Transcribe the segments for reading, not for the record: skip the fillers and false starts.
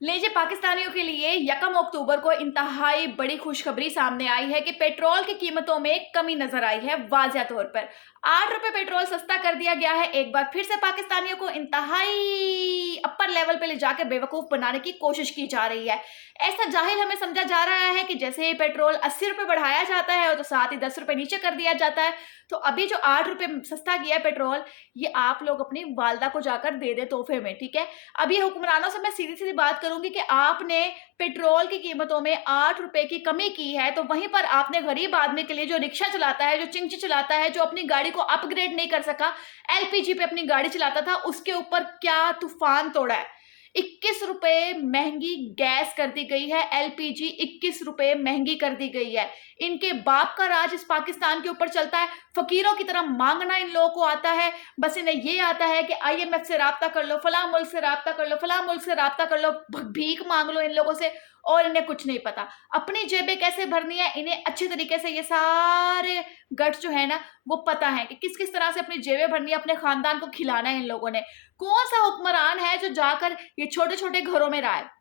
लीजिए, पाकिस्तानियों के लिए 1 अक्टूबर को इंतहाई बड़ी खुशखबरी सामने आई है कि पेट्रोल की कीमतों में कमी नजर आई है। वाज़िया तौर पर 8 रुपए पेट्रोल सस्ता कर दिया गया है। एक बार फिर से पाकिस्तानियों को इंतहाई अपर लेवल पे ले जाकर बेवकूफ़ बनाने की कोशिश की जा रही है। ऐसा जाहिल हमें समझा जा रहा है कि जैसे ही पेट्रोल 80 रुपए बढ़ाया जाता है तो साथ ही 10 रुपए नीचे कर दिया जाता है। तो अभी जो 8 रुपए सस्ता किया है पेट्रोल, ये आप लोग अपनी वालदा को जाकर दे दे तोहफे में, ठीक है। अभी हुक्मरानों से मैं सीधी-सीधी बात करूँगी कि आपने पेट्रोल की कीमतों में 8 रुपए की कमी की है, तो वहीं पर आपने गरीब आदमी के लिए जो रिक्शा चलाता है, जो चिंची चलाता है, जो अपनी गाड़ी को अपग्रेड नहीं कर सका, एलपीजी पे अपनी गाड़ी चलाता था, उसके ऊपर क्या तूफ़ान तोड़ा है। 21 रुपए महँगी गैस कर दी गई है, एलपीजी 21 रुपए महँगी कर दी गई है। इनके बाप का राज इस पाकिस्तान के ऊपर चलता है, फ़कीरों की तरह माँगना इन लोगों को आता है। बस इन्हें ये आता है कि आईएमएफ से राब्ता कर लो, फलाँ मुल्क से राब्ता कर लो, फलाँ मुल्क से राब्ता कर लो, भीख माँग लो इन लोगों से, और इन्हें कुछ नहीं पता। अपनी जेबें कैसे भरनी है, इन्हें अच्छे तरीके से ये सारे गट्स जो है ना, वो पता है कि किस-किस तरह से अपनी जेबें भरनी है, अपने खानदान को खिलाना है इन लोगों ने। कौन-सा हुक्मरान है जो जाकर ये छोटे-छोटे घरों में रहा है?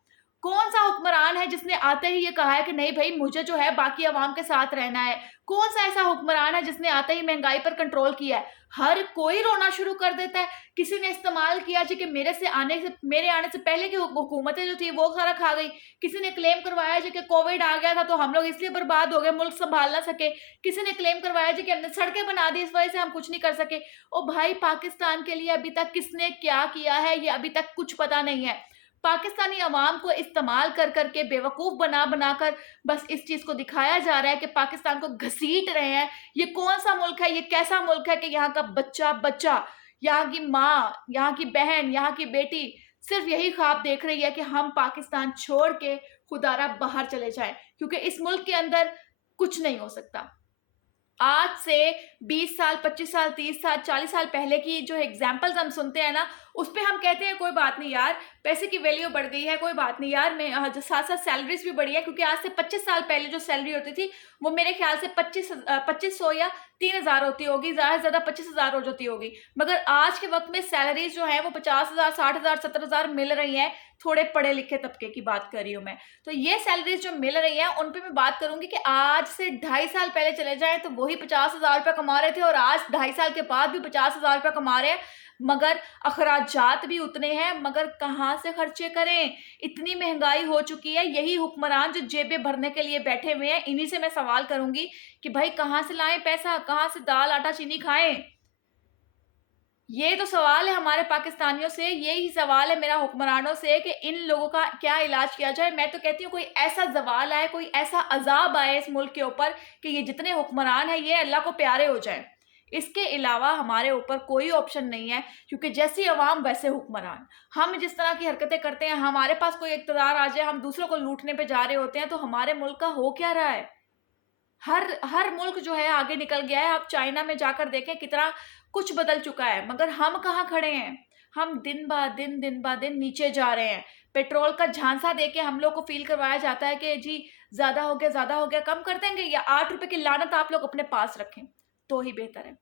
कौन-सा हुक्मरान है जिसने आते ही ये कहा है कि नहीं भई मुझे जो है बाकी अवाम के साथ रहना है? कौन-सा ऐसा हुक्मरान है जिसने आते ही महँगाई पर कंट्रोल किया है? हर कोई रोना शुरू कर देता है। किसी ने इस्तेमाल किया जी कि मेरे आने से पहले की हुकूमतें जो थी वो खाना खा गई। किसी ने क्लेम करवाया जी कि कोविड आ गया था तो हम लोग इसलिए बर्बाद हो गए, मुल्क सँभाल ना सके। किसी ने क्लेम करवाया जी कि हमने सड़कें बना दी, इस वजह से हम कुछ नहीं कर सके। ओ भाई, पाकिस्तान के लिए अभी तक किसने क्या किया है, ये अभी तक कुछ पता नहीं है। पाकिस्तानी अवाम को इस्तेमाल कर के बेवकूफ़ बना कर बस इस चीज़ को दिखाया जा रहा है कि पाकिस्तान को घसीट रहे हैं। ये कौन-सा मुल्क है, ये कैसा मुल्क है कि यहाँ का बच्चा-बच्चा, यहाँ की माँ, यहाँ की बहन, यहाँ की बेटी सिर्फ़ यही ख्वाब देख रही है कि हम पाकिस्तान छोड़ के खुदारा बाहर चले जाएँ, क्योंकि इस मुल्क के अंदर कुछ नहीं हो सकता। आज से 20 साल, 25 साल, 30 साल, 40 साल पहले की जो एग्ज़ाम्पल्स हम सुनते हैं ना, उसपे हम कहते हैं कोई बात नहीं यार, पैसे की वैल्यू बढ़ गई है, कोई बात नहीं यार, मैं जो साथ-साथ सैलरीज़ भी बढ़ी है, क्योंकि आज से 25 साल पहले जो सैलरी होती थी, वो मेरे ख़्याल से 2500 या 3000 होती होगी, ज़्यादा से ज़्यादा 25,000 हो जाती होगी। मगर आज के वक़्त में सैलरीज़ जो हैं वो 50,000, 60,000, 70,000 मिल रही हैं, थोड़े पढ़े-लिखे तबके की बात कर रही हूँ मैं। तो ये सैलरीज़ जो मिल रही हैं, उन पे मैं बात करूँगी कि आज से 2.5 साल पहले चले जाएँ तो वही 50,000 रुपए कमा रहे थे, और आज 2.5 साल के बाद भी 50,000 रुपए कमा रहे हैं, मगर अखराजात भी उतने हैं, मगर कहाँ से खर्चे करें? इतनी महँगाई हो चुकी है, यही हुक्मरान जो जेबें भरने के लिए बैठे हुए हैं, इन्हीं से मैं सवाल करूँगी कि भाई कहाँ से लाएँ पैसा? कहाँ से दाल, आटा, चीनी खाएँ? ये तो सवाल है हमारे पाकिस्तानियों से, यही सवाल है मेरा हुक्मरानों से कि इन लोगों का क्या इलाज किया जाए। मैं तो कहती हूँ कोई ऐसा ज़वाल आए, कोई ऐसा अज़ाब आए इस मुल्क के ऊपर कि ये जितने हुक्मरान हैं ये अल्लाह को प्यारे हो जाएँ। इसके अलावा हमारे ऊपर कोई ऑप्शन नहीं है, क्योंकि जैसी अवाम वैसे हुक्मरान। हम जिस तरह की हरकतें करते हैं, हमारे पास कोई इक़्तिदार आ जाए, हम दूसरों को लूटने पे जा रहे होते हैं, तो हमारे मुल्क का हो क्या रहा है? हर हर मुल्क जो है आगे निकल गया है। आप चाइना में जाकर देखें कितना कुछ बदल चुका है, मगर हम कहाँ खड़े हैं? हम दिन ब दिन नीचे जा रहे हैं। पेट्रोल का झांसा देके हम लोग को फ़ील करवाया जाता है कि जी ज़्यादा हो गया, कम कर देंगे, या 8 रुपए की लानत आप लोग अपने पास रखें, तो ही बेहतर है।